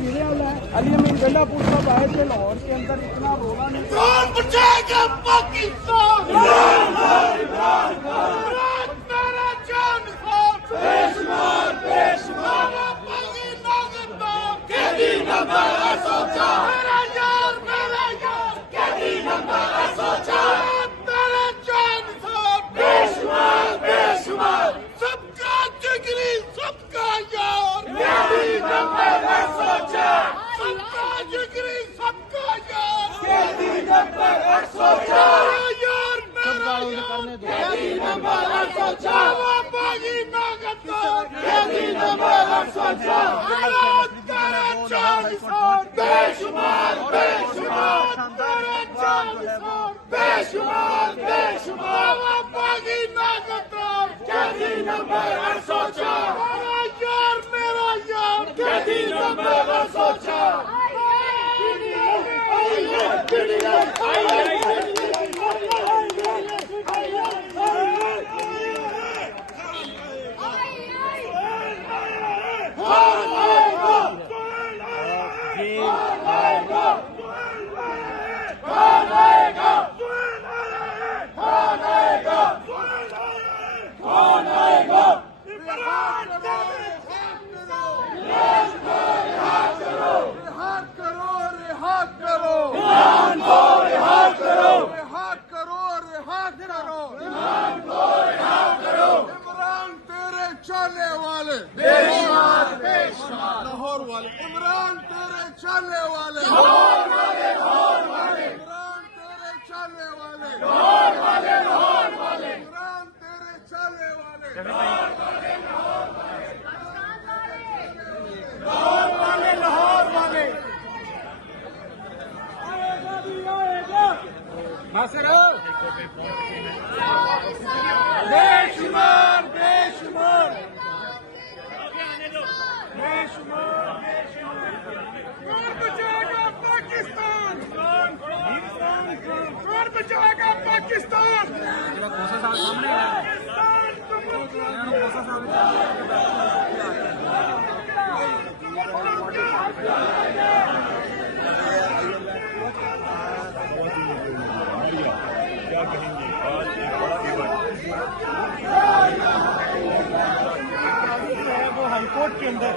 अली अमीन गंडापुर साहब आए थे लाहौर के अंदर, इतना रोला नहीं। कौन बचाएगा पाकिस्तान? मेरा जान बेशुमार बेशुमार कैदी नंबर सोचा, मेरा यार कैदी नंबर सोचा, मेरा जान बेशुमार बेशुमार, सबका जिगरी सबका यार कैदी नंबर सोचा, सबका जिगरी सबका यार कैदी नंबर सोचा, यार मेरा कैदी नंबर सोचा, बागी नागत कैदी नंबर सोचा, बेशुमार बेशुमार बेशुमार बेशुमार बागी नागत कैदी नंबर सोचा, यार मेरा यार कैदी नंबर सोचा। लाहौर वाले इमरान तेरे चलने वाले, लाहौर वाले इमरान तेरे चलने वाले, लाहौर वाले इमरान तेरे चलने वाले, लाहौर वाले बेशुमार बेशुमार कौन बचाएगा पाकिस्तान? कौन बचाएगा पाकिस्तान? क्या कहेंगे आज वो हाईकोर्ट के अंदर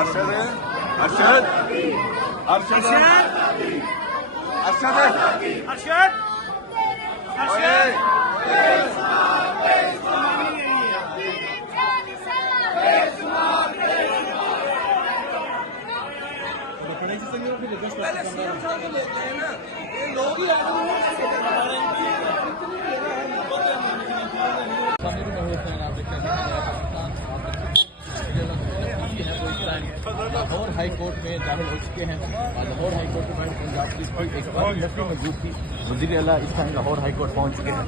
अरशद अरशद अरशद अरशद पहले सीएम साहब को लेते हैं ना, ये लोग ही लाहौर हाई कोर्ट में दाखिल हो चुके हैं और लाहौर हाई कोर्ट में पंजाब की एक बड़ी लड़की मौजूद थी। वज़ीर आला इस टाइम लाहौर हाई कोर्ट पहुंच चुके हैं।